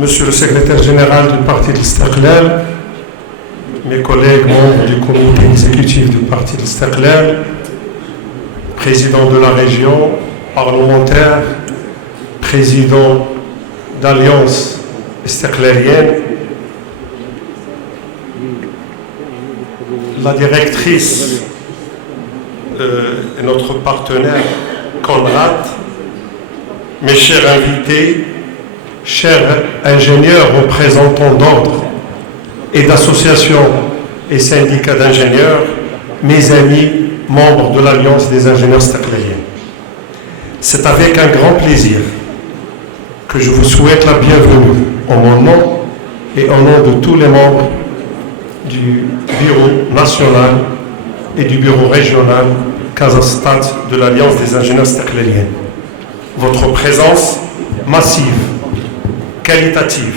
Monsieur le secrétaire général du parti de l'Istiqlal, mes collègues membres du comité exécutif du parti de l'Istiqlal, président de la région, parlementaire, président d'Alliance istiqlalienne, la directrice et notre partenaire Conrad, mes chers invités, chers ingénieurs représentants d'ordre et d'associations et syndicats d'ingénieurs, mes amis membres de l'Alliance des ingénieurs istiqlaliens. C'est avec un grand plaisir que je vous souhaite la bienvenue en mon nom et au nom de tous les membres du bureau national et du bureau régional Casa-Stade de l'Alliance des ingénieurs istiqlaliens. Votre présence massive, qualitative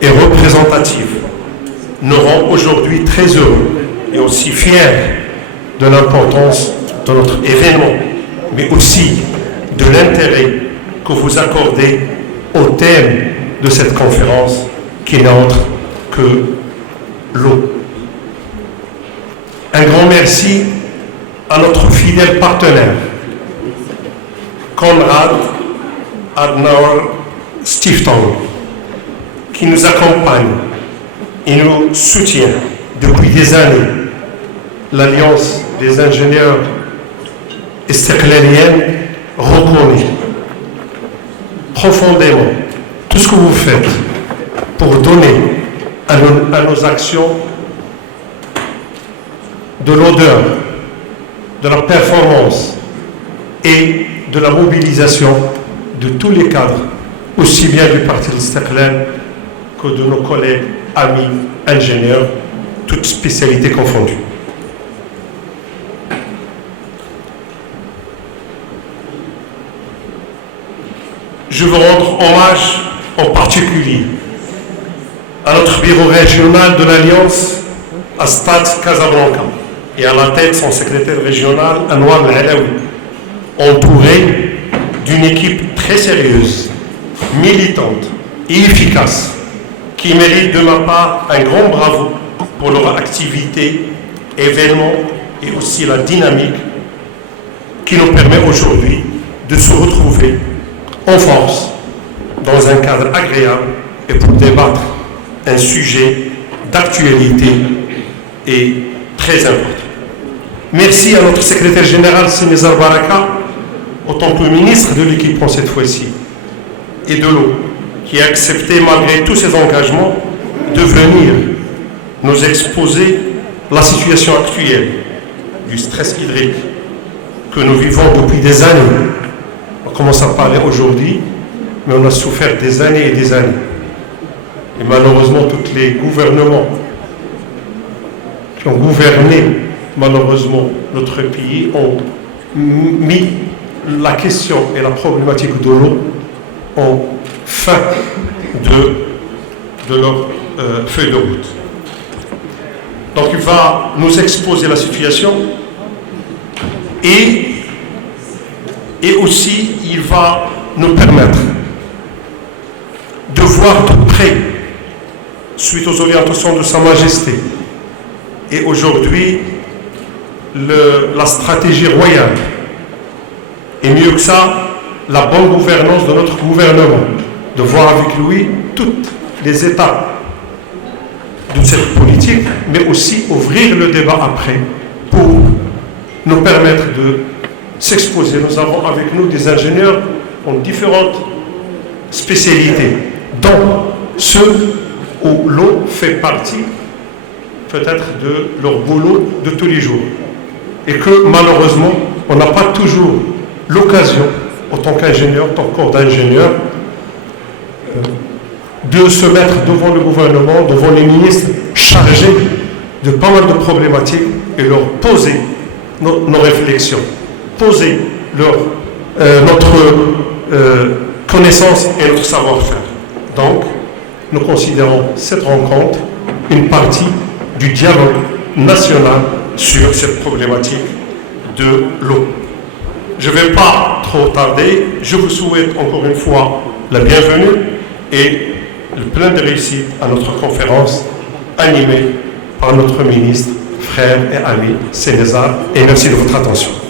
et représentative nous rend aujourd'hui très heureux et aussi fiers de l'importance de notre événement, mais aussi de l'intérêt que vous accordez au thème de cette conférence qui n'est autre que l'eau. Un grand merci à notre fidèle partenaire, Konrad Adenauer Stiftung, qui nous accompagne et nous soutient depuis des années. L'Alliance des ingénieurs istiqlaliens reconnaît profondément tout ce que vous faites pour donner à nos actions de l'odeur, de la performance et de la mobilisation de tous les cadres, aussi bien du Parti de l'Istiqlal que de nos collègues, amis, ingénieurs, toutes spécialités confondues. Je veux rendre hommage en particulier à notre bureau régional de l'Alliance à Stade Casablanca et à la tête son secrétaire régional Anouar Al-Alaoui, entouré d'une équipe très sérieuse, militante et efficace, qui mérite de ma part un grand bravo pour leur activité, événements et aussi la dynamique qui nous permet aujourd'hui de se retrouver en force dans un cadre agréable et pour débattre un sujet d'actualité et très important. Merci à notre secrétaire général Sinizar Baraka, en tant que ministre de l'équipement cette fois-ci, et de l'eau, qui a accepté malgré tous ses engagements de venir nous exposer la situation actuelle du stress hydrique que nous vivons depuis des années. On commence à parler aujourd'hui, mais on a souffert des années et des années. Et malheureusement, tous les gouvernements qui ont gouverné, malheureusement, notre pays ont mis la question et la problématique de l'eau en fin de leur feuille de route. Donc il va nous exposer la situation et aussi il va nous permettre de voir de près, suite aux orientations de Sa Majesté et aujourd'hui la stratégie royale, et mieux que ça, la bonne gouvernance de notre gouvernement, de voir avec lui toutes les étapes de cette politique, mais aussi ouvrir le débat après pour nous permettre de s'exposer. Nous avons avec nous des ingénieurs en différentes spécialités, dont ceux où l'eau fait partie peut-être de leur boulot de tous les jours. Et que malheureusement, on n'a pas toujours l'occasion, en tant qu'ingénieur, en tant que corps d'ingénieur, de se mettre devant le gouvernement, devant les ministres chargés de pas mal de problématiques et leur poser nos réflexions, poser notre connaissance et notre savoir-faire. Donc, nous considérons cette rencontre une partie du dialogue national sur cette problématique de l'eau. Je ne vais pas trop tarder, je vous souhaite encore une fois la bienvenue et le plein de réussite à notre conférence animée par notre ministre, frère et ami Cénézard, et merci de votre attention.